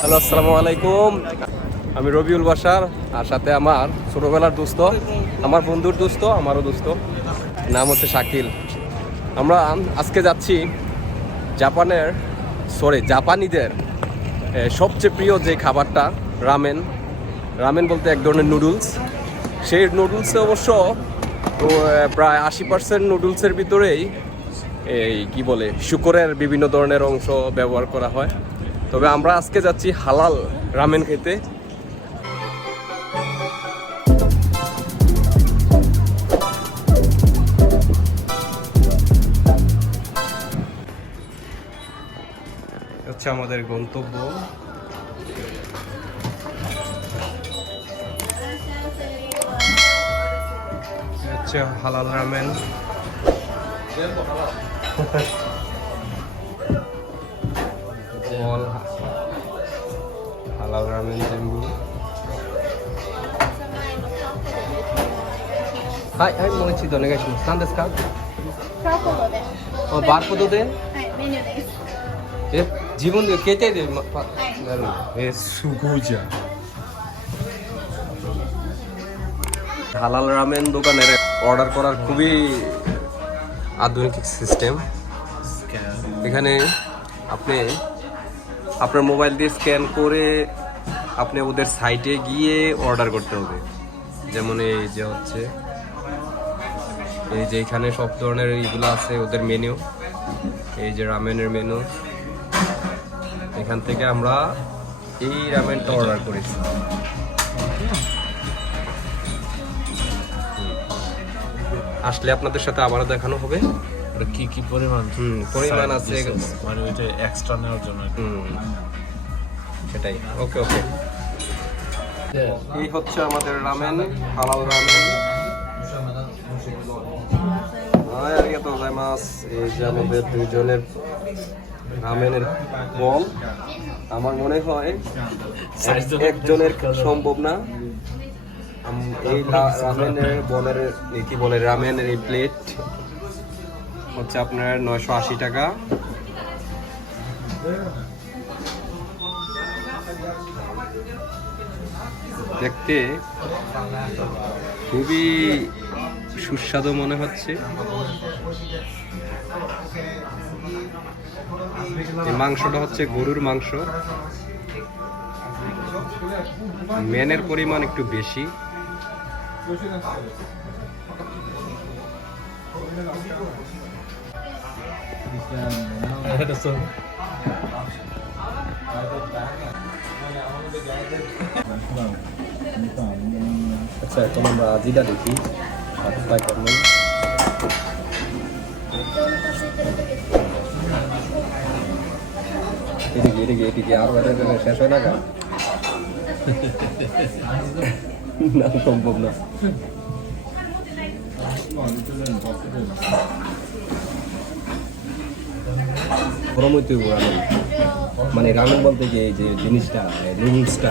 Hello, আসসালামু আলাইকুম। আমি রবিউল বাসার আর সাথে আমার ছোটবেলার দোস্ত, আমার বন্ধুর দোস্ত, আমারও দোস্ত, নাম হচ্ছে শাকিল। আমরা আজকে যাচ্ছি জাপানের সরি জাপানিদের সবচেয়ে প্রিয় যে খাবারটা, রামেন। রামেন বলতে এক ধরনের নুডলস সেই নুডলসে অবশ্য প্রায় আশি পার্সেন্ট নুডলসের ভিতরেই এই, কি বলে, শুকরের বিভিন্ন ধরনের অংশ ব্যবহার করা হয়। তবে আমরা আজকে যাচ্ছি হালাল রামেন খেতে। হচ্ছে আমাদের গন্তব্য। হচ্ছে হালাল রামেন। বল হালাল রামেন জেম্বুはいはいもう一度お願いします何ですかタコロで。あバーコードではい、メニューです。え自分で携帯で、ま、パいなるのえすごいじゃんহালাল রামেন দোকানের অর্ডার করার খুবই আধুনিক সিস্টেম এখানে আপনি আপনার মোবাইল দিয়ে স্ক্যান করে আপনি ওদের সাইটে গিয়ে অর্ডার করতে হবে। যেমন এই যে হচ্ছে, এই যে এখানে সব ধরনের এইগুলো আছে ওদের মেনু এই যে রামেনের মেনু এখান থেকে আমরা এই রামেনটা অর্ডার করেছি। আসলে আপনাদের সাথে আবারও দেখানো হবে। কি কি পরিমাণ? পরিমাণ আছে। মানে ওইটা এক্সট্রা নেওয়ার জন্য সেটাই। ওকে ওকে। এই হচ্ছে আমাদের রামেন হালাল রামেন। এই যে আমাদের দুইজনের রামেনের বল। আমার মনে হয় একজনের সম্ভব না। এই রামেনের বলের কি বলে, রামেনের এই প্লেট হচ্ছে আপনার নয়শো আশি টাকা। দেখতে খুবই সুস্বাদু মনে হচ্ছে। মাংসটা হচ্ছে গরুর মাংস। মেনের পরিমাণ একটু বেশি। अच्छा तो हम आज ही देखी हाथ करने ഇരിക്കും ഇരിക്കും ഇരിക്കും ആറ് വരെ ശേഷം না গা না সম্ভব না গরম হইতে হইবো রামেন মানে রামেন বলতে কি এই যে জিনিসটা নুডলসটা